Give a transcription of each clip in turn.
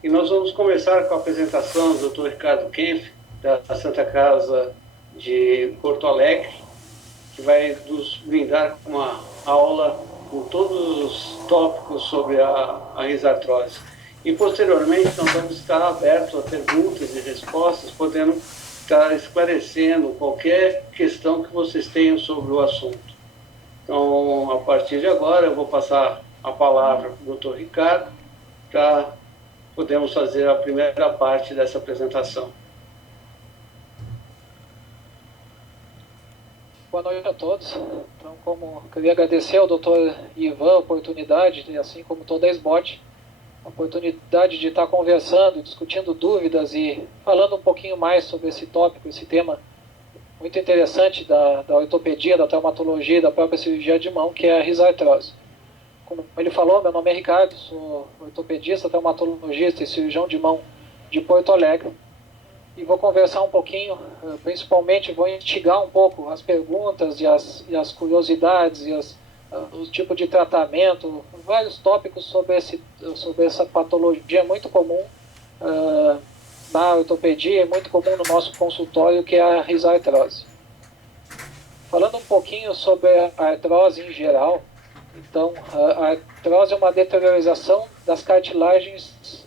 E nós vamos começar com a apresentação do Dr. Ricardo Kempf, da Santa Casa de Porto Alegre, que vai nos brindar com uma aula com todos os tópicos sobre a risartrose. E, posteriormente, nós vamos estar abertos a perguntas e respostas, podendo estar esclarecendo qualquer questão que vocês tenham sobre o assunto. Então, a partir de agora, eu vou passar a palavra para o Dr. Ricardo, para podemos fazer a primeira parte dessa apresentação. Boa noite a todos. Então, queria agradecer ao Dr. Ivan a oportunidade, e assim como toda a SBOT, a oportunidade de estar conversando, discutindo dúvidas e falando um pouquinho mais sobre esse tópico, esse tema muito interessante da ortopedia, da traumatologia e da própria cirurgia de mão, que é a risartrose. Como ele falou, meu nome é Ricardo, sou ortopedista, traumatologista e cirurgião de mão de Porto Alegre. E vou conversar um pouquinho, principalmente vou instigar um pouco as perguntas e as curiosidades e o tipo de tratamento, vários tópicos sobre essa patologia muito comum na ortopedia, muito comum no nosso consultório, que é a risartrose. Falando um pouquinho sobre a artrose em geral, então, a artrose é uma deteriorização das cartilagens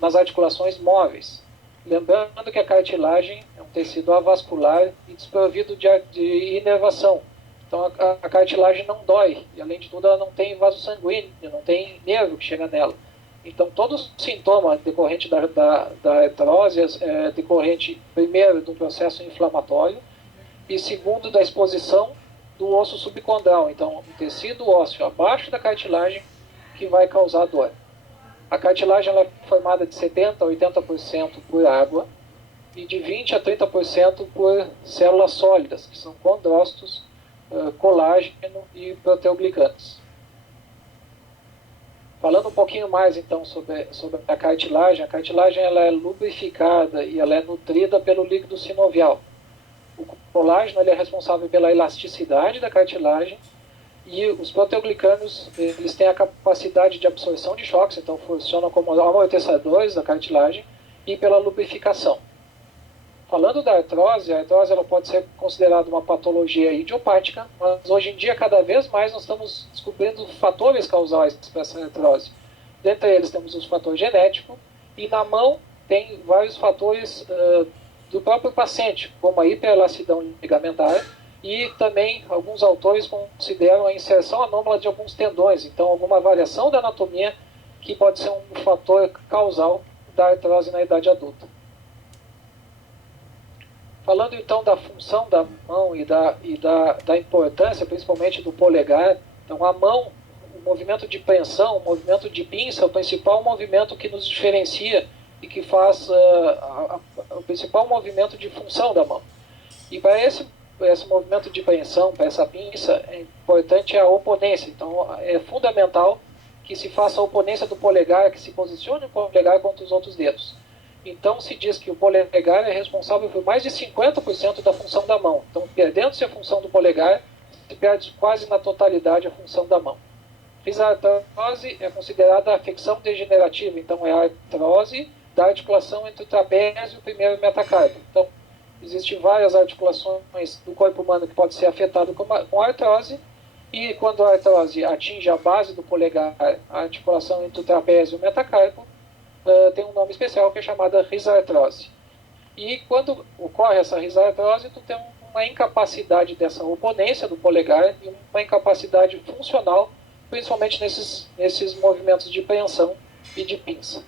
nas articulações móveis. Lembrando que a cartilagem é um tecido avascular e desprovido de inervação. Então, a cartilagem não dói, e além de tudo, ela não tem vaso sanguíneo, não tem nervo que chega nela. Então, todo sintoma decorrente da artrose é decorrente, primeiro, do processo inflamatório, e segundo, da exposição do osso subcondral, então o tecido ósseo abaixo da cartilagem que vai causar dor. A cartilagem ela é formada de 70% a 80% por água e de 20% a 30% por células sólidas, que são condrócitos, colágeno e proteoglicanos. Falando um pouquinho mais então sobre a cartilagem ela é lubrificada e ela é nutrida pelo líquido sinovial. O colágeno ele é responsável pela elasticidade da cartilagem e os proteoglicanos eles têm a capacidade de absorção de choques, então funcionam como amortecedores da cartilagem e pela lubrificação. Falando da artrose, a artrose ela pode ser considerada uma patologia idiopática, mas hoje em dia cada vez mais nós estamos descobrindo fatores causais para essa artrose. Dentre eles temos os fatores genéticos e na mão tem vários fatores do próprio paciente, como a hiperelasticidão ligamentar, e também alguns autores consideram a inserção anômala de alguns tendões, então alguma variação da anatomia que pode ser um fator causal da artrose na idade adulta. Falando então da função da mão e da importância, principalmente do polegar, então a mão, o movimento de preensão, o movimento de pinça, é o principal movimento que nos diferencia e que faz o principal movimento de função da mão. E para esse movimento de preensão, para essa pinça, é importante a oponência. Então, é fundamental que se faça a oponência do polegar, que se posicione o polegar contra os outros dedos. Então, se diz que o polegar é responsável por mais de 50% da função da mão. Então, perdendo-se a função do polegar, se perde quase na totalidade a função da mão. Risartrose é considerada a afecção degenerativa, então é a artrose da articulação entre o trapézio e o primeiro metacarpo. Então, existem várias articulações do corpo humano que podem ser afetadas com artrose, e quando a artrose atinge a base do polegar, a articulação entre o trapézio e o metacarpo, tem um nome especial que é chamada risartrose. E quando ocorre essa risartrose, tu tem uma incapacidade dessa oponência do polegar e uma incapacidade funcional, principalmente nesses movimentos de preensão e de pinça.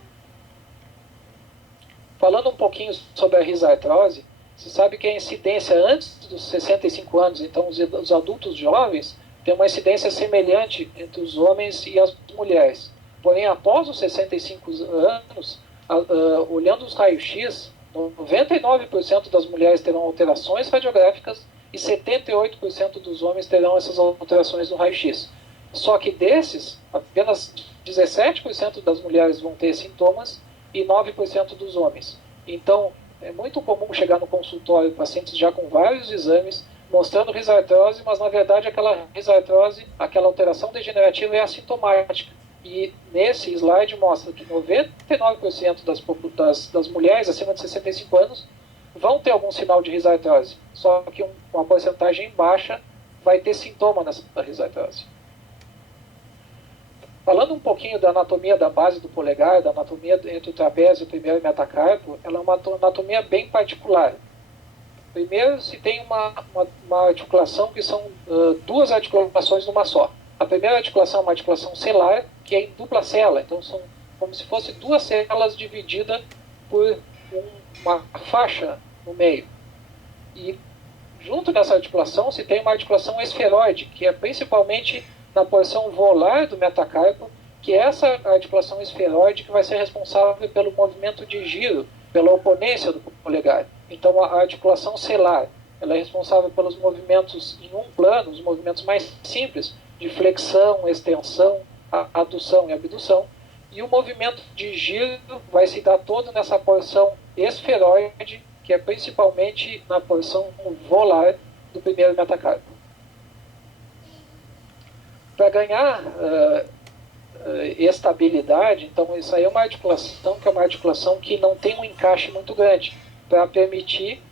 Falando um pouquinho sobre a risartrose, se sabe que a incidência antes dos 65 anos, então os adultos jovens, tem uma incidência semelhante entre os homens e as mulheres. Porém, após os 65 anos, olhando os raios-x, 99% das mulheres terão alterações radiográficas e 78% dos homens terão essas alterações no raio-x. Só que desses, apenas 17% das mulheres vão ter sintomas e 9% dos homens. Então, é muito comum chegar no consultório pacientes já com vários exames mostrando risartrose, mas na verdade aquela risartrose, aquela alteração degenerativa é assintomática E nesse slide mostra que 99% das mulheres acima de 65 anos vão ter algum sinal de risartrose, só que uma porcentagem baixa vai ter sintoma da risartrose. Falando um pouquinho da anatomia da base do polegar, da anatomia entre o trapézio e o primeiro metacarpo, ela é uma anatomia bem particular. Primeiro, se tem uma articulação que são duas articulações numa só. A primeira articulação é uma articulação celular, que é em dupla célula. Então, são como se fossem duas células divididas por uma faixa no meio. E junto nessa articulação se tem uma articulação esferoide, que é principalmente na porção volar do metacarpo, que é essa articulação esferoide que vai ser responsável pelo movimento de giro, pela oponência do polegar. Então, a articulação celular, ela é responsável pelos movimentos em um plano, os movimentos mais simples, de flexão, extensão, adução e abdução, e o movimento de giro vai se dar todo nessa porção esferoide, que é principalmente na porção volar do primeiro metacarpo. Para ganhar estabilidade, então isso aí é uma articulação que não tem um encaixe muito grande, para permitir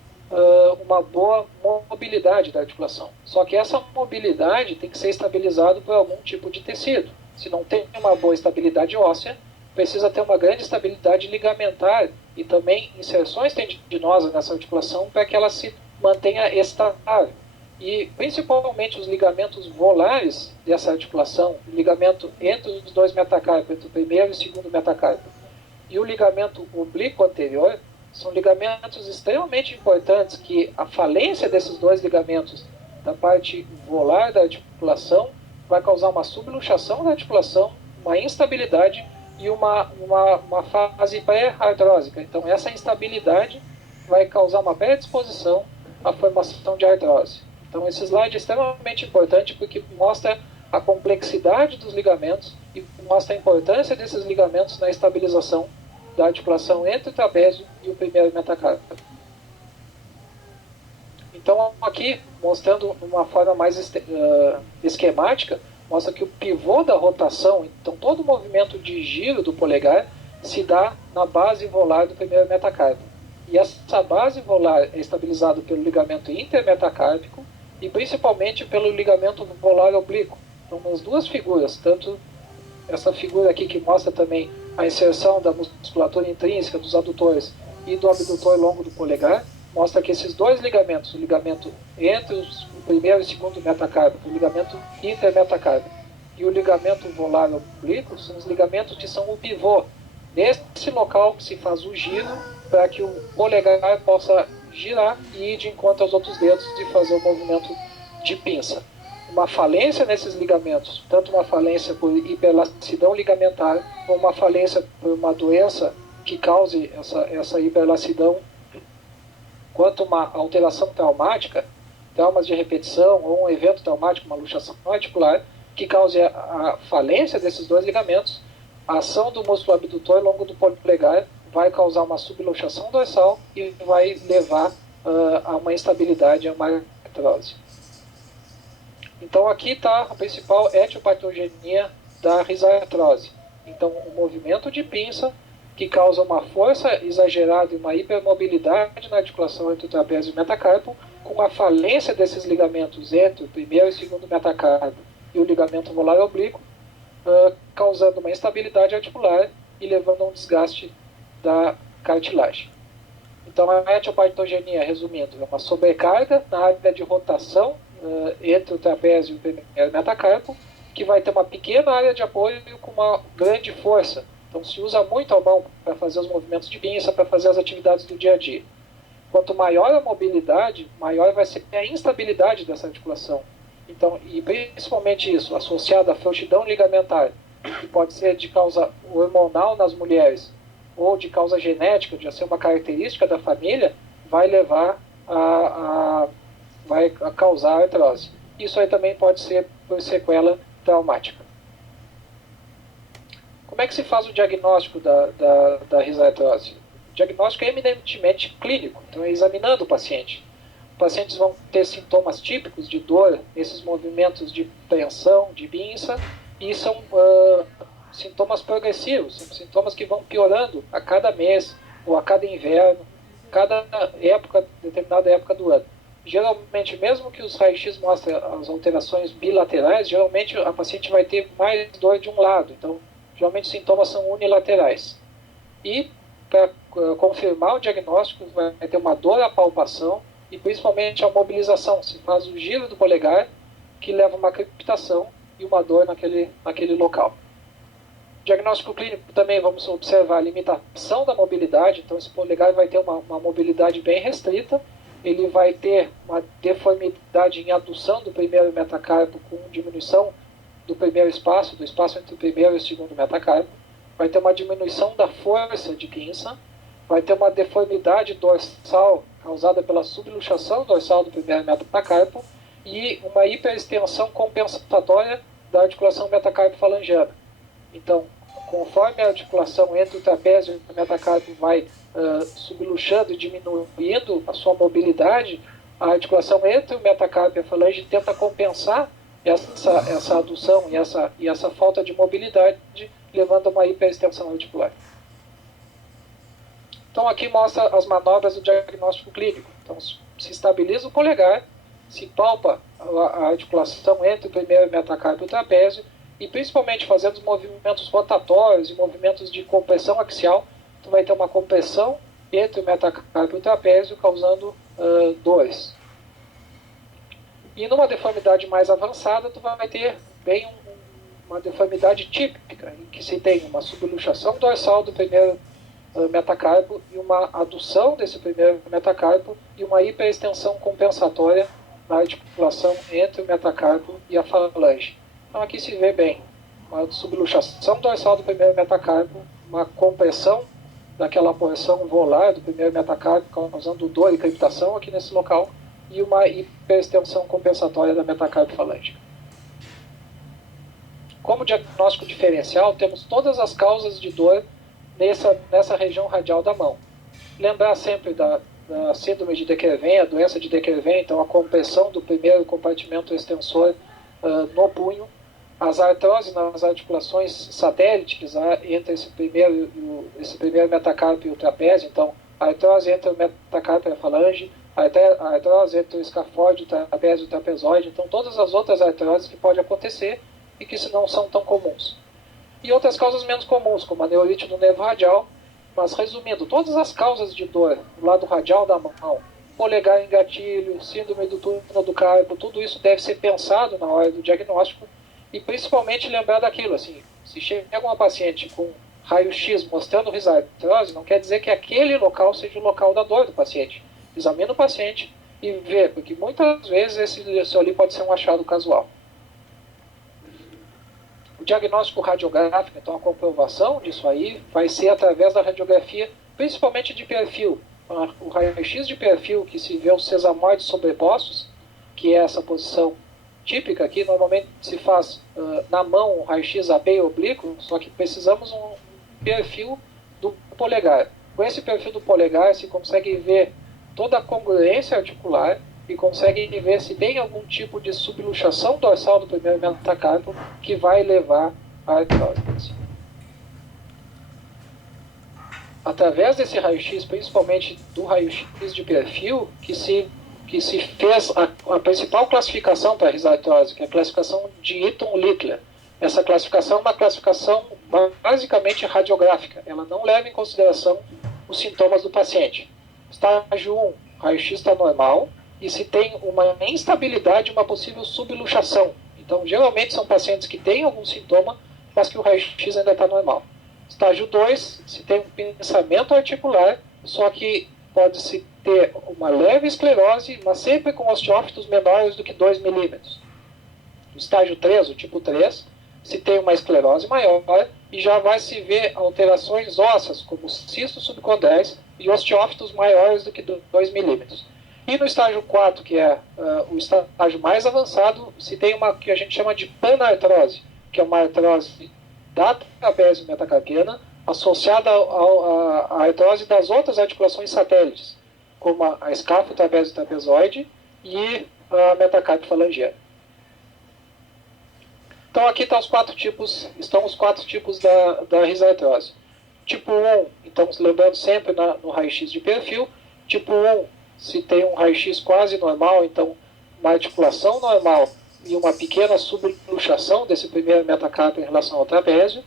uma boa mobilidade da articulação. Só que essa mobilidade tem que ser estabilizada por algum tipo de tecido. Se não tem uma boa estabilidade óssea, precisa ter uma grande estabilidade ligamentar e também inserções tendinosas nessa articulação para que ela se mantenha estável. E principalmente os ligamentos volares dessa articulação, o ligamento entre os dois metacarpos, entre o primeiro e o segundo metacarpo, e o ligamento oblíquo anterior, são ligamentos extremamente importantes que a falência desses dois ligamentos da parte volar da articulação vai causar uma subluxação da articulação, uma instabilidade e uma fase pré-artrósica. Então, essa instabilidade vai causar uma predisposição à formação de artrose. Então, esse slide é extremamente importante porque mostra a complexidade dos ligamentos e mostra a importância desses ligamentos na estabilização da articulação entre o trapézio e o primeiro metacarpo. Então, aqui, mostrando de uma forma mais esquemática, mostra que o pivô da rotação, então todo o movimento de giro do polegar se dá na base volar do primeiro metacarpo. E essa base volar é estabilizada pelo ligamento intermetacárpico e principalmente pelo ligamento volar oblíquo. Então, nas duas figuras, tanto essa figura aqui que mostra também a inserção da musculatura intrínseca dos adutores e do abdutor longo do polegar, mostra que esses dois ligamentos, o ligamento entre o primeiro e o segundo metacarpo, o ligamento intermetacárpico e o ligamento volar oblíquo, são os ligamentos que são o pivô. Nesse local que se faz o giro para que o polegar possa girar e ir de encontro aos outros dedos e fazer o movimento de pinça. Uma falência nesses ligamentos, tanto uma falência por hiperlaxidão ligamentar, ou uma falência por uma doença que cause essa hiperlaxidão, quanto uma alteração traumática, traumas de repetição ou um evento traumático, uma luxação articular, que cause a falência desses dois ligamentos, a ação do músculo abdutor longo do polegar vai causar uma subluxação dorsal e vai levar a uma instabilidade, a uma artrose. Então aqui está a principal etiopatogenia da risartrose. Então o movimento de pinça que causa uma força exagerada e uma hipermobilidade na articulação entre o trapézio e o metacarpo, com a falência desses ligamentos entre o primeiro e o segundo metacarpo e o ligamento volar oblíquo, causando uma instabilidade articular e levando a um desgaste da cartilagem. Então a etiopatogenia, resumindo, é uma sobrecarga na área de rotação entre o trapézio e o primeiro metacarpo, que vai ter uma pequena área de apoio com uma grande força. Então se usa muito a mão para fazer os movimentos de pinça, para fazer as atividades do dia a dia. Quanto maior a mobilidade, maior vai ser a instabilidade dessa articulação. Então, e principalmente isso, associado à frouxidão ligamentar, que pode ser de causa hormonal nas mulheres, ou de causa genética, de ser uma característica da família, vai levar vai causar artrose. Isso aí também pode ser por sequela traumática. Como é que se faz o diagnóstico da risartrose? O diagnóstico é eminentemente clínico, então é examinando o paciente. Pacientes vão ter sintomas típicos de dor, esses movimentos de tensão, de pinça, e são sintomas progressivos, são sintomas que vão piorando a cada mês ou a cada inverno, cada época, determinada época do ano. Geralmente, mesmo que os raios-x mostrem as alterações bilaterais, geralmente a paciente vai ter mais dor de um lado. Então, geralmente os sintomas são unilaterais. E, para confirmar o diagnóstico, vai ter uma dor à palpação e principalmente a mobilização. Se faz o giro do polegar, que leva uma crepitação e uma dor naquele local. Diagnóstico clínico também vamos observar a limitação da mobilidade. Então, esse polegar vai ter uma mobilidade bem restrita. Ele vai ter uma deformidade em adução do primeiro metacarpo com diminuição do primeiro espaço, do espaço entre o primeiro e o segundo metacarpo. Vai ter uma diminuição da força de pinça. Vai ter uma deformidade dorsal causada pela subluxação dorsal do primeiro metacarpo e uma hiperextensão compensatória da articulação metacarpo-falangiana. Então, conforme a articulação entre o trapézio e o metacarpo vai subluxando e diminuindo a sua mobilidade, a articulação entre o metacarpo e a falange tenta compensar essa adução e essa falta de mobilidade, levando a uma hiperextensão articular. Então, aqui mostra as manobras do diagnóstico clínico. Então, se estabiliza o polegar, se palpa a articulação entre o primeiro metacarpo e o trapézio, e principalmente fazendo os movimentos rotatórios e movimentos de compressão axial, tu vai ter uma compressão entre o metacarpo e o trapézio, causando dores. E numa deformidade mais avançada, tu vai ter bem uma deformidade típica, em que se tem uma subluxação dorsal do primeiro metacarpo e uma adução desse primeiro metacarpo e uma hiperextensão compensatória na articulação entre o metacarpo e a falange. Então aqui se vê bem uma subluxação dorsal do primeiro metacarpo, uma compressão daquela porção volar do primeiro metacarpo, causando dor e crepitação aqui nesse local, e uma hiperextensão compensatória da metacarpo falângica. Como diagnóstico diferencial, temos todas as causas de dor nessa região radial da mão. Lembrar sempre da síndrome de De Quervain, a doença de De Quervain, então a compressão do primeiro compartimento extensor no punho, as artroses nas articulações satélites entre esse primeiro metacarpo e o trapézio, então a artrose entre o metacarpo e a falange, a artrose entre o escafóide, o trapézio e o trapezoide, então todas as outras artroses que podem acontecer e que não são tão comuns. E outras causas menos comuns, como a neurite do nervo radial, mas resumindo, todas as causas de dor do lado radial da mão, polegar em gatilho, síndrome do túnel do carpo, tudo isso deve ser pensado na hora do diagnóstico e principalmente lembrar daquilo, assim, se chega uma paciente com raio-x mostrando risartrose, não quer dizer que aquele local seja o local da dor do paciente. Examina o paciente e vê, porque muitas vezes esse ali pode ser um achado casual. O diagnóstico radiográfico, então a comprovação disso aí, vai ser através da radiografia, principalmente de perfil. O raio-x de perfil, que se vê os sesamoides sobrepostos, que é essa posição típica aqui, normalmente se faz na mão um raio-x AB oblíquo, só que precisamos um perfil do polegar. Com esse perfil do polegar se consegue ver toda a congruência articular e consegue ver se tem algum tipo de subluxação dorsal do primeiro metacarpo que vai levar à artrose. Através desse raio-x, principalmente do raio-x de perfil, que se fez a principal classificação para a risartrose, que é a classificação de Eaton-Littler. Essa classificação é uma classificação basicamente radiográfica. Ela não leva em consideração os sintomas do paciente. Estágio 1, raio-x está normal, e se tem uma instabilidade, uma possível subluxação. Então, geralmente são pacientes que têm algum sintoma, mas que o raio-x ainda está normal. Estágio 2, se tem um pensamento articular, só que pode-se ter uma leve esclerose, mas sempre com osteófitos menores do que 2 milímetros. No estágio 3, o tipo 3, se tem uma esclerose maior e já vai se ver alterações ósseas, como cistos subcondrais e osteófitos maiores do que 2 milímetros. E no estágio 4, que é o estágio mais avançado, se tem uma que a gente chama de panartrose, que é uma artrose da trapézio metacarpiana associada à artrose das outras articulações satélites, como a escáfo trapézio trapezoide e a metacarpo falangiana. Então aqui estão os quatro tipos da risartrose. Tipo 1, então lembrando sempre no raio-x de perfil, tipo 1, se tem um raio-x quase normal, então uma articulação normal e uma pequena subluxação desse primeiro metacarpo em relação ao trapézio.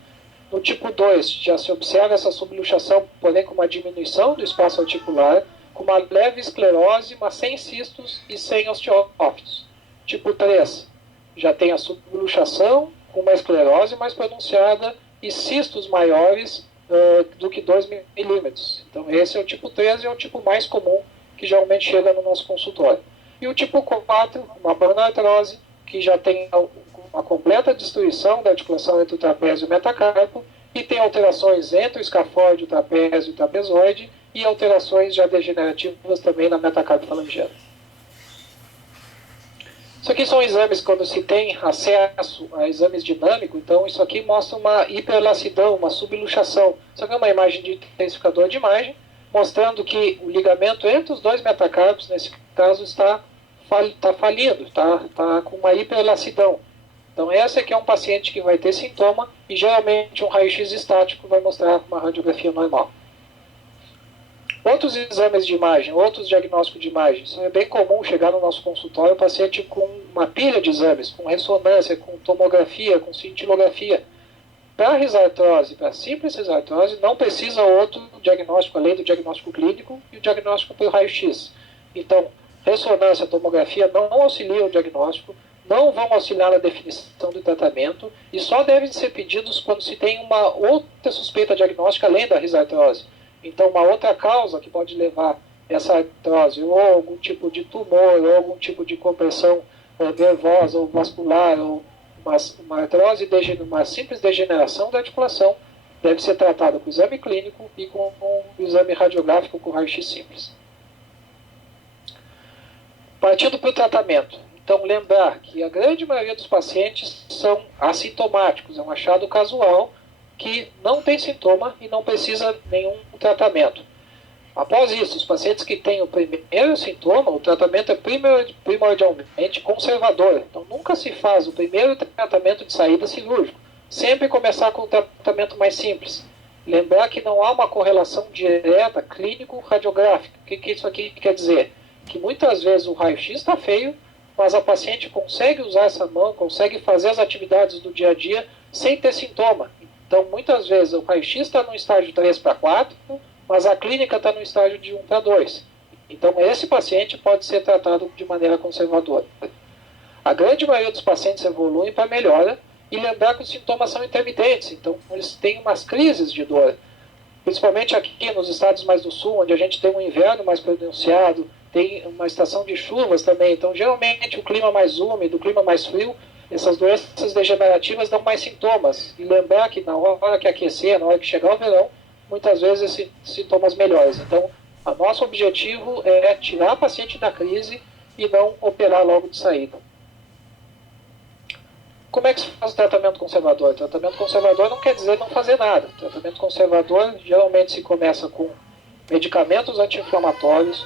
No tipo 2, já se observa essa subluxação, porém com uma diminuição do espaço articular, com uma leve esclerose, mas sem cistos e sem osteófitos. Tipo 3, já tem a subluxação, com uma esclerose mais pronunciada e cistos maiores do que 2 milímetros. Então esse é o tipo 3 e é o tipo mais comum que geralmente chega no nosso consultório. E o tipo 4, uma banartrose, que já tem uma completa destruição da articulação entre o trapézio e o metacarpo e tem alterações entre o escafóide, o trapézio e o trapezoide e alterações já degenerativas também na metacarpofalangeana. Isso aqui são exames quando se tem acesso a exames dinâmicos, então isso aqui mostra uma hiperlacidão, uma subluxação. Isso aqui é uma imagem de intensificador de imagem, mostrando que o ligamento entre os dois metacarpos, nesse caso, está falindo, está com uma hiperlacidão. Então esse aqui é um paciente que vai ter sintoma e geralmente um raio-x estático vai mostrar uma radiografia normal. Outros exames de imagem, outros diagnósticos de imagem. Isso é bem comum chegar no nosso consultório um paciente com uma pilha de exames, com ressonância, com tomografia, com cintilografia. Para a risartrose, para a simples risartrose, não precisa outro diagnóstico, além do diagnóstico clínico e o diagnóstico pelo raio-x. Então, ressonância, tomografia não auxiliam o diagnóstico, não vão auxiliar na definição do tratamento e só devem ser pedidos quando se tem uma outra suspeita diagnóstica além da risartrose. Então, uma outra causa que pode levar essa artrose, ou algum tipo de tumor, ou algum tipo de compressão nervosa ou vascular, ou uma artrose, uma simples degeneração da articulação, deve ser tratada com exame clínico e com um exame radiográfico com raio-x simples. Partindo para o tratamento. Então, lembrar que a grande maioria dos pacientes são assintomáticos, é um achado casual que não tem sintoma e não precisa nenhum tratamento. Após isso, os pacientes que têm o primeiro sintoma, o tratamento é primordialmente conservador. Então, nunca se faz o primeiro tratamento de saída cirúrgico. Sempre começar com um tratamento mais simples. Lembrar que não há uma correlação direta clínico-radiográfica. O que isso aqui quer dizer? Que muitas vezes o raio-x está feio, mas a paciente consegue usar essa mão, consegue fazer as atividades do dia a dia sem ter sintoma. Então, muitas vezes o raio-x está no estágio 3 para 4, mas a clínica está no estágio de 1 para 2. Então, esse paciente pode ser tratado de maneira conservadora. A grande maioria dos pacientes evoluem para melhora e lembrar que os sintomas são intermitentes. Então, eles têm umas crises de dor. Principalmente aqui nos estados mais do sul, onde a gente tem um inverno mais pronunciado, tem uma estação de chuvas também. Então, geralmente, o clima mais úmido, o clima mais frio, essas doenças degenerativas dão mais sintomas. E lembrar que na hora que aquecer, na hora que chegar o verão, muitas vezes esses sintomas melhoram. Então, o nosso objetivo é tirar a paciente da crise e não operar logo de saída. Como é que se faz o tratamento conservador? O tratamento conservador não quer dizer não fazer nada. O tratamento conservador geralmente se começa com medicamentos anti-inflamatórios,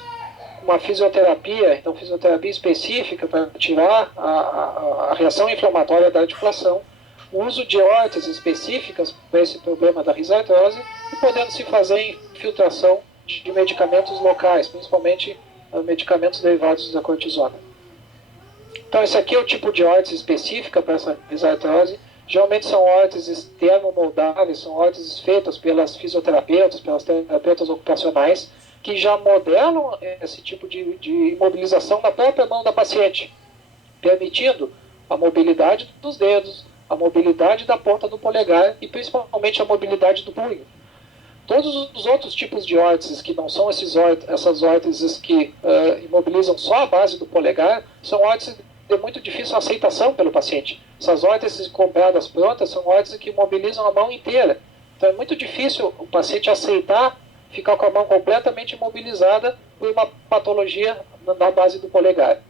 uma fisioterapia, então fisioterapia específica para tirar a reação inflamatória da articulação, o uso de órteses específicas para esse problema da risartrose e podendo se fazer infiltração de medicamentos locais, principalmente medicamentos derivados da cortisona. Então esse aqui é o tipo de órtese específica para essa risartrose. Geralmente são órteses termomoldáveis, são órteses feitas pelas fisioterapeutas, pelas terapeutas ocupacionais, que já modelam esse tipo de imobilização na própria mão da paciente, permitindo a mobilidade dos dedos, a mobilidade da ponta do polegar e principalmente a mobilidade do punho. Todos os outros tipos de órteses que não são essas órteses que imobilizam só a base do polegar, são órteses de muito difícil aceitação pelo paciente. Essas órteses compradas prontas são órteses que imobilizam a mão inteira. Então é muito difícil o paciente aceitar ficar com a mão completamente imobilizada por uma patologia na base do polegar.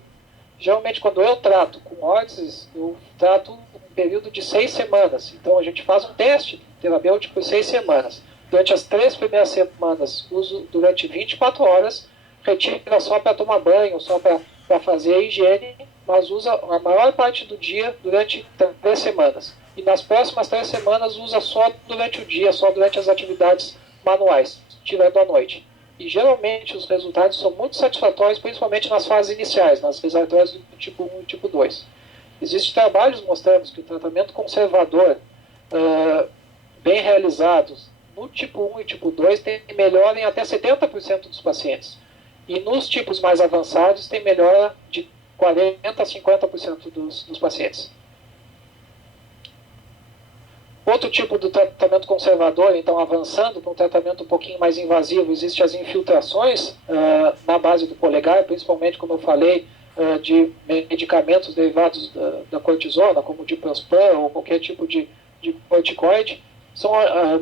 Geralmente, quando eu trato com órteses, eu trato um período de 6 semanas. Então, a gente faz um teste terapêutico por 6 semanas. Durante as 3 primeiras semanas, uso durante 24 horas, retira só para tomar banho, só para fazer a higiene, mas usa a maior parte do dia durante 3 semanas. E nas próximas 3 semanas usa só durante o dia, só durante as atividades manuais, tirando a noite. E geralmente os resultados são muito satisfatórios, principalmente nas fases iniciais, nas artroses do tipo 1 e tipo 2. Existem trabalhos mostrando que o tratamento conservador, bem realizados, no tipo 1 e tipo 2, tem melhora em até 70% dos pacientes. E nos tipos mais avançados, tem melhora de 40% a 50% dos pacientes. Outro tipo do tratamento conservador, então avançando para um tratamento um pouquinho mais invasivo, existem as infiltrações na base do polegar, principalmente, como eu falei, de medicamentos derivados da cortisona, como o diprospan ou qualquer tipo de corticoide. São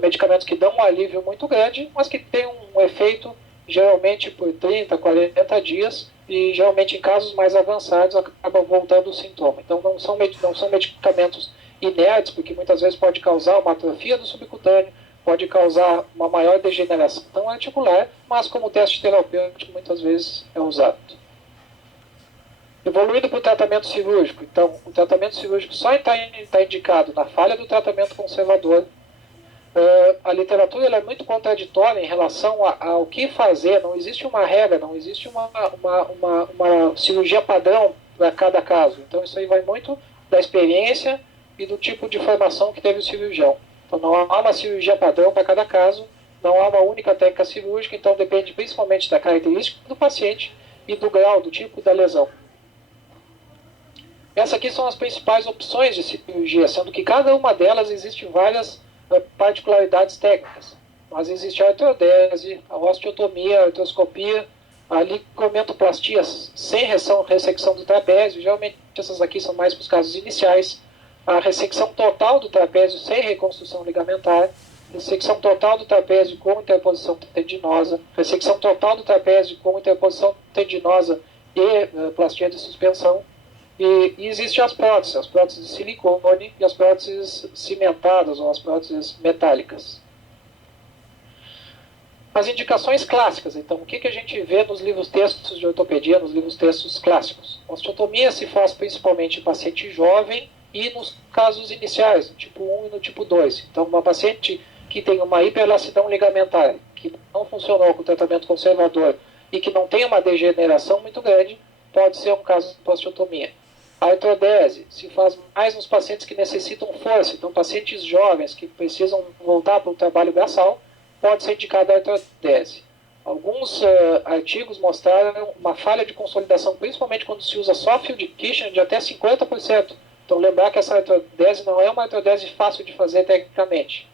medicamentos que dão um alívio muito grande, mas que têm um efeito geralmente por 30, 40 dias e geralmente em casos mais avançados acaba voltando o sintoma. Então não são medicamentos inertes, porque muitas vezes pode causar uma atrofia do subcutâneo, pode causar uma maior degeneração articular, mas como teste terapêutico muitas vezes é usado. Evoluindo para o tratamento cirúrgico, então o tratamento cirúrgico só está indicado na falha do tratamento conservador. A literatura ela é muito contraditória em relação ao que fazer, não existe uma regra, não existe uma cirurgia padrão para cada caso. Então isso aí vai muito da experiência e do tipo de formação que teve o cirurgião. Então não há uma cirurgia padrão para cada caso, não há uma única técnica cirúrgica, então depende principalmente da característica do paciente e do grau, do tipo da lesão. Essas aqui são as principais opções de cirurgia, sendo que cada uma delas existe várias particularidades técnicas. Mas existe a artrodese, a osteotomia, a artroscopia, a ligamentoplastia sem ressecção do trapézio, geralmente essas aqui são mais para os casos iniciais, a ressecção total do trapézio sem reconstrução ligamentar, ressecção total do trapézio com interposição tendinosa, ressecção total do trapézio com interposição tendinosa e plastia de suspensão. E existem as próteses de silicone e as próteses cimentadas ou as próteses metálicas. As indicações clássicas, então, o que a gente vê nos livros textos de ortopedia, nos livros textos clássicos? A osteotomia se faz principalmente em paciente jovem e nos casos iniciais, no tipo 1 e no tipo 2. Então, uma paciente que tem uma hiperlacidão ligamentar, que não funcionou com o tratamento conservador e que não tem uma degeneração muito grande, pode ser um caso de osteotomia. A artrodese se faz mais nos pacientes que necessitam força, então pacientes jovens que precisam voltar para o trabalho braçal, pode ser indicada a artrodese. Alguns artigos mostraram uma falha de consolidação, principalmente quando se usa só fio de Kirchner, de até 50%. Então lembrar que essa artrodese não é uma artrodese fácil de fazer tecnicamente.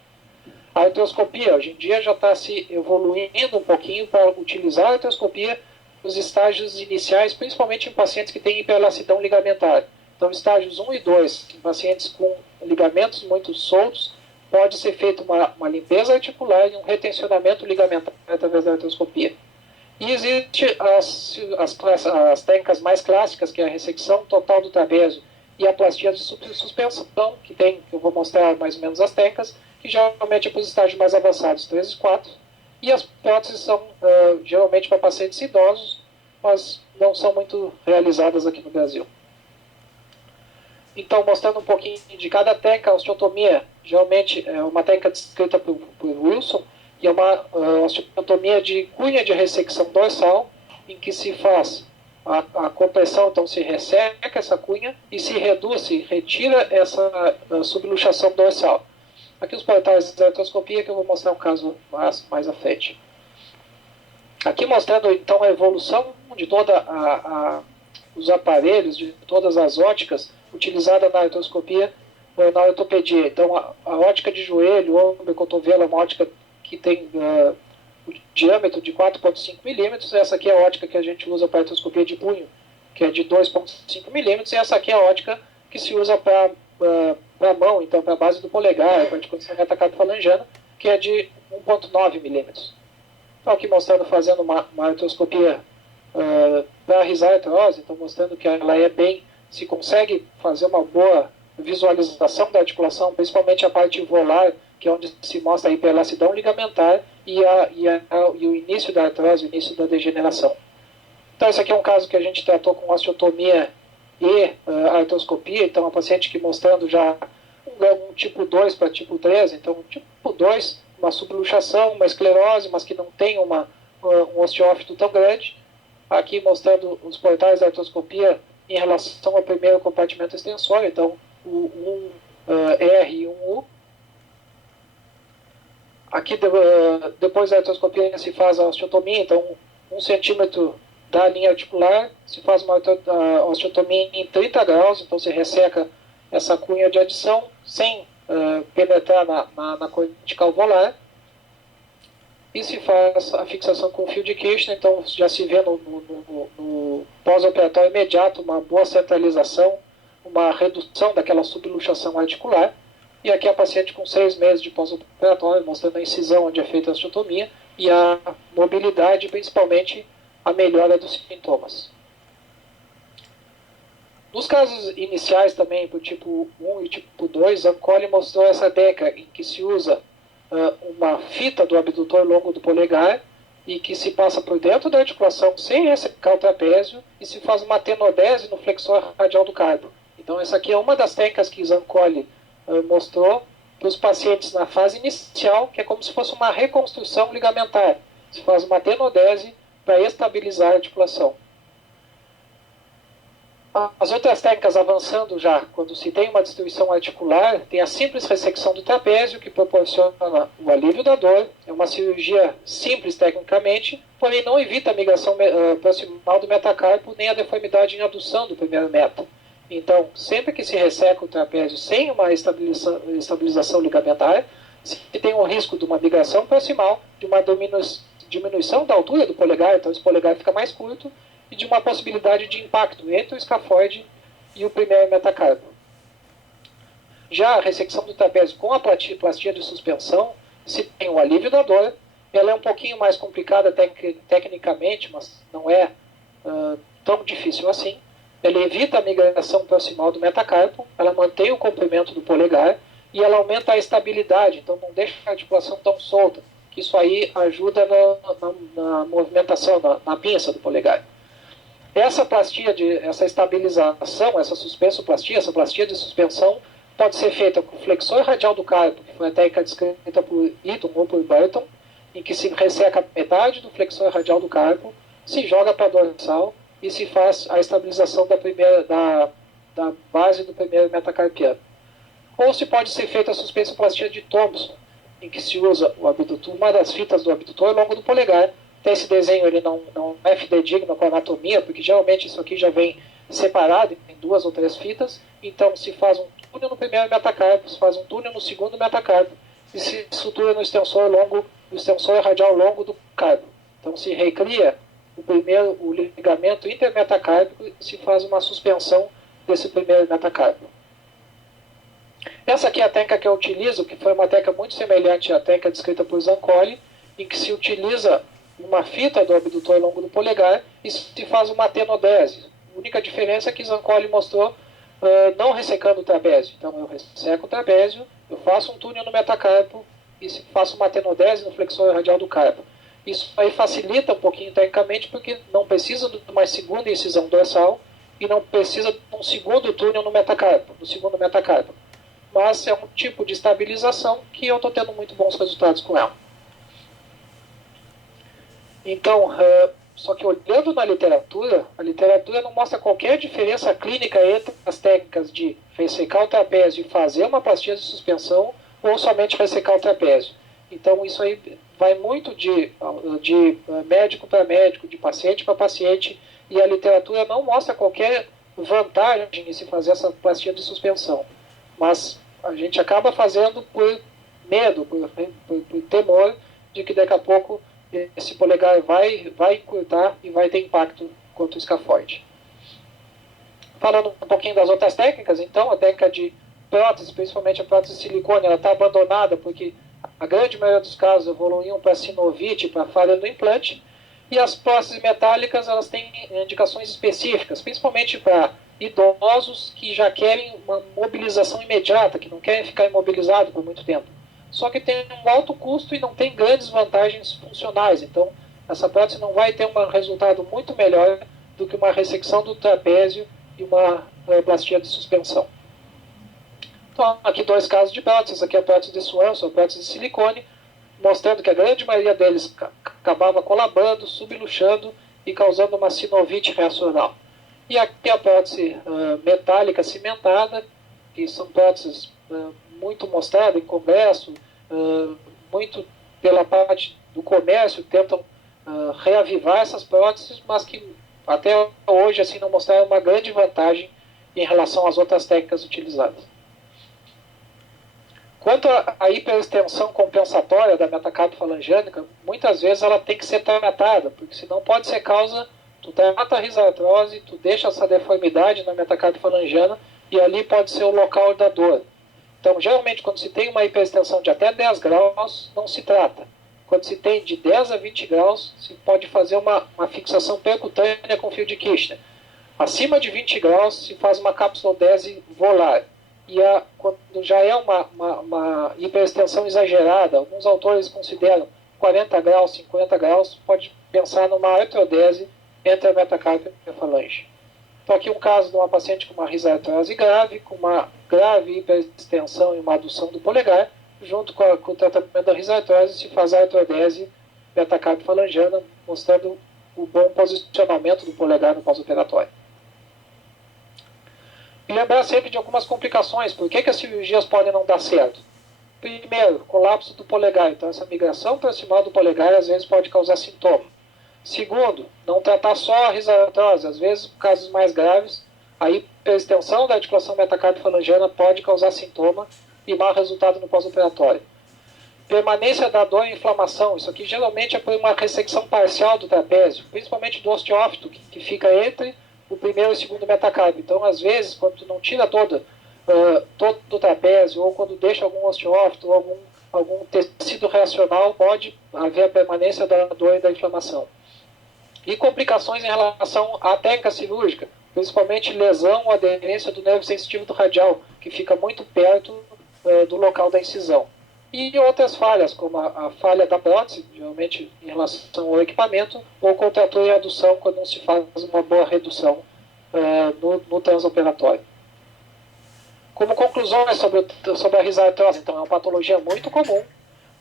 A artroscopia, hoje em dia já está se evoluindo um pouquinho para utilizar a artroscopia nos estágios iniciais, principalmente em pacientes que têm hiperlacidão ligamentar. Então, estágios 1 e 2, em pacientes com ligamentos muito soltos, pode ser feita uma limpeza articular e um retencionamento ligamentar através da artroscopia. E existem as técnicas mais clássicas, que é a ressecção total do trapézio e a plastia de suspensão, que eu vou mostrar mais ou menos as técnicas, que geralmente é para os estágios mais avançados, 3 e 4. E as próteses são geralmente para pacientes idosos, mas não são muito realizadas aqui no Brasil. Então, mostrando um pouquinho de cada técnica, a osteotomia geralmente é uma técnica descrita por Wilson, e é uma osteotomia de cunha de ressecção dorsal, em que se faz a compressão, então se resseca essa cunha e se reduz, se retira essa subluxação dorsal. Aqui os portais da artroscopia, que eu vou mostrar um caso mais à frente. Aqui mostrando então a evolução de todos os aparelhos, de todas as óticas utilizadas na artroscopia, na ortopedia. Então a ótica de joelho, ombro e cotovelo é uma ótica que tem o diâmetro de 4,5 milímetros. Essa aqui é a ótica que a gente usa para artroscopia de punho, que é de 2,5 milímetros. E essa aqui é a ótica que se usa para a mão, então para a base do polegar, para a articulação metacarpofalangana, que é de 1,9 milímetros. Então aqui mostrando, fazendo uma artroscopia para a risartrose, então mostrando que ela se consegue fazer uma boa visualização da articulação, principalmente a parte volar, que é onde se mostra a hiperlacidão ligamentar e o início da artrose, o início da degeneração. Então esse aqui é um caso que a gente tratou com osteotomia e artroscopia, então a paciente que mostrando já um tipo 2 para tipo 3, então tipo 2, uma subluxação, uma esclerose, mas que não tem um osteófito tão grande. Aqui mostrando os portais da artroscopia em relação ao primeiro compartimento extensor, então o 1R e 1U. Aqui depois da artroscopia se faz a osteotomia, então 1 centímetro da linha articular, se faz uma osteotomia em 30 graus, então se resseca essa cunha de adição sem penetrar na cortical volar, e se faz a fixação com fio de Kirchner, então já se vê no pós-operatório imediato uma boa centralização, uma redução daquela subluxação articular, e aqui a paciente com 6 meses de pós-operatório, mostrando a incisão onde é feita a osteotomia, e a mobilidade, principalmente a melhora dos sintomas. Nos casos iniciais também, para o tipo 1 e tipo 2, Zancoli mostrou essa técnica em que se usa uma fita do abdutor longo do polegar e que se passa por dentro da articulação sem ressecar o trapézio e se faz uma tenodese no flexor radial do carpo. Então essa aqui é uma das técnicas que Zancoli mostrou para os pacientes na fase inicial, que é como se fosse uma reconstrução ligamentar. Se faz uma tenodese para estabilizar a articulação. As outras técnicas avançando já, quando se tem uma destruição articular, tem a simples ressecção do trapézio, que proporciona o alívio da dor. É uma cirurgia simples tecnicamente, porém não evita a migração proximal do metacarpo, nem a deformidade em adução do primeiro meta. Então, sempre que se resseca o trapézio sem uma estabilização ligamentar, se tem o risco de uma migração proximal, de uma diminuição da altura do polegar, então esse polegar fica mais curto, e de uma possibilidade de impacto entre o escafoide e o primeiro metacarpo. Já a ressecção do trapézio com a plastia de suspensão, se tem o alívio da dor, ela é um pouquinho mais complicada tecnicamente, mas não é tão difícil assim. Ela evita a migração proximal do metacarpo, ela mantém o comprimento do polegar e ela aumenta a estabilidade, então não deixa a articulação tão solta, que isso aí ajuda na movimentação, na pinça do polegar. Essa estabilização, essa suspensoplastia, essa plastia de suspensão, pode ser feita com flexor radial do carpo, que foi a técnica descrita por Eaton ou por Burton, em que se resseca metade do flexor radial do carpo, se joga para a dorsal e se faz a estabilização da base do primeiro metacarpiano. Ou se pode ser feita a suspensoplastia de Thompson, em que se usa o abdutor, uma das fitas do abdutor longo do polegar. Esse desenho ele não é fidedigno com a anatomia, porque geralmente isso aqui já vem separado em 2 ou 3 fitas. Então se faz um túnel no primeiro metacarpo, se faz um túnel no segundo metacarpo e se sutura no extensor radial longo do carpo. Então se recria o ligamento intermetacárpico e se faz uma suspensão desse primeiro metacarpo. Essa aqui é a técnica que eu utilizo, que foi uma técnica muito semelhante à técnica descrita por Zancoli, em que se utiliza uma fita do abdutor longo do polegar e se faz uma tenodese. A única diferença é que Zancoli mostrou não ressecando o trapézio. Então eu resseco o trapézio, eu faço um túnel no metacarpo e faço uma tenodese no flexor radial do carpo. Isso aí facilita um pouquinho tecnicamente, porque não precisa de uma segunda incisão dorsal e não precisa de um segundo túnel no segundo metacarpo. Mas é um tipo de estabilização que eu estou tendo muito bons resultados com ela. Então, só que olhando na literatura, a literatura não mostra qualquer diferença clínica entre as técnicas de ressecar o trapézio e fazer uma plastia de suspensão ou somente ressecar o trapézio. Então, isso aí vai muito de médico para médico, de paciente para paciente, e a literatura não mostra qualquer vantagem em se fazer essa plastia de suspensão. Mas a gente acaba fazendo por medo, por temor de que daqui a pouco esse polegar vai encurtar e vai ter impacto contra o escafoide. Falando um pouquinho das outras técnicas, então, a técnica de prótese, principalmente a prótese de silicone, ela está abandonada porque a grande maioria dos casos evoluíam para sinovite, para falha do implante, e as próteses metálicas elas têm indicações específicas, principalmente para idosos que já querem uma mobilização imediata, que não querem ficar imobilizados por muito tempo. Só que tem um alto custo e não tem grandes vantagens funcionais. Então, essa prótese não vai ter um resultado muito melhor do que uma ressecção do trapézio e uma plastia de suspensão. Então, aqui 2 casos de próteses, aqui a prótese de Swanson, a prótese de silicone, mostrando que a grande maioria deles acabava colabando, subluxando e causando uma sinovite reacional. E aqui a prótese metálica cimentada, que são próteses muito mostradas em congresso, muito pela parte do comércio, tentam reavivar essas próteses, mas que até hoje assim, não mostraram uma grande vantagem em relação às outras técnicas utilizadas. Quanto à hiperextensão compensatória da metacarpo falangiana, muitas vezes ela tem que ser tratada, porque senão pode ser causa, tu trata a risartrose, tu deixa essa deformidade na metacarpo falangiana e ali pode ser o local da dor. Então, geralmente, quando se tem uma hiperextensão de até 10 graus, não se trata. Quando se tem de 10 a 20 graus, se pode fazer uma fixação percutânea com fio de Kirchner. Acima de 20 graus, se faz uma capsulodese volar. E quando já é uma hiperextensão exagerada, alguns autores consideram 40 graus, 50 graus, pode pensar numa artrodese entre a metacarpo e a falange. Então aqui um caso de uma paciente com uma risartrose grave, com uma grave hiperextensão e uma adução do polegar, junto com o tratamento da risartrose se faz a artrodese metacarpo falangiana, mostrando o bom posicionamento do polegar no pós-operatório. E lembrar sempre de algumas complicações. Por que as cirurgias podem não dar certo? Primeiro, colapso do polegar. Então, essa migração proximal do polegar às vezes pode causar sintoma. Segundo, não tratar só a risartrose. Às vezes, em casos mais graves, a hiperextensão da articulação metacarpo falangiana pode causar sintoma e mau resultado no pós-operatório. Permanência da dor e inflamação. Isso aqui geralmente é por uma ressecção parcial do trapézio, principalmente do osteófito, que fica entre o primeiro e o segundo metacarpo. Então, às vezes, quando tu não tira todo o trapézio, ou quando deixa algum osteófito, ou algum tecido reacional, pode haver a permanência da dor e da inflamação. E complicações em relação à técnica cirúrgica, principalmente lesão ou aderência do nervo sensitivo do radial, que fica muito perto do local da incisão. E outras falhas, como a falha da prótese, geralmente em relação ao equipamento, ou contratura e adução, quando não se faz uma boa redução no transoperatório. Como conclusões sobre a risartrose, então, é uma patologia muito comum,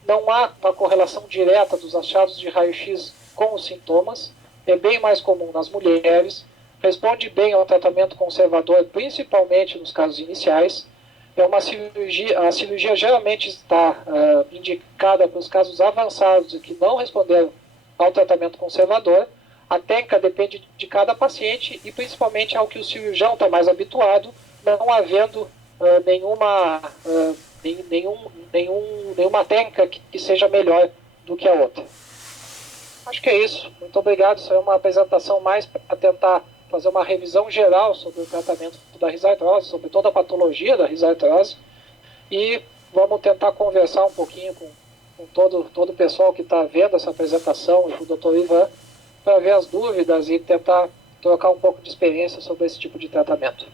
não há uma correlação direta dos achados de raio-x com os sintomas, é bem mais comum nas mulheres, responde bem ao tratamento conservador, principalmente nos casos iniciais. É uma cirurgia, a cirurgia geralmente está indicada para os casos avançados e que não responderam ao tratamento conservador. A técnica depende de cada paciente e principalmente ao que o cirurgião está mais habituado, não havendo nenhuma técnica que seja melhor do que a outra. Acho que é isso. Muito obrigado. Isso é uma apresentação mais para tentar fazer uma revisão geral sobre o tratamento da risartrose, sobre toda a patologia da risartrose, e vamos tentar conversar um pouquinho com todo o pessoal que está vendo essa apresentação, e com o Dr. Ivan, para ver as dúvidas e tentar trocar um pouco de experiência sobre esse tipo de tratamento.